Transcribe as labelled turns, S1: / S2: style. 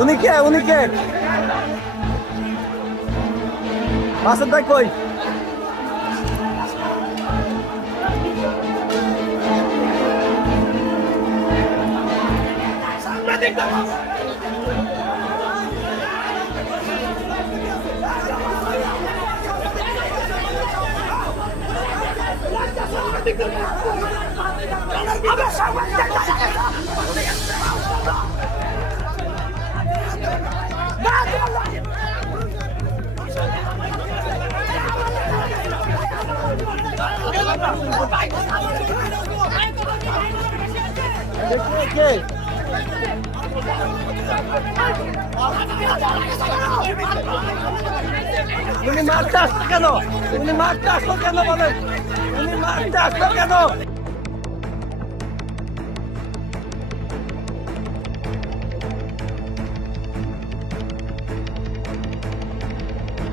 S1: উনি কে? উনি কে? বাসের ভাই কই? কে উনি মারতে আসলো কেন? উনি মারতে আসলো কেন বলেন? উনি মারতে আসলো কেন?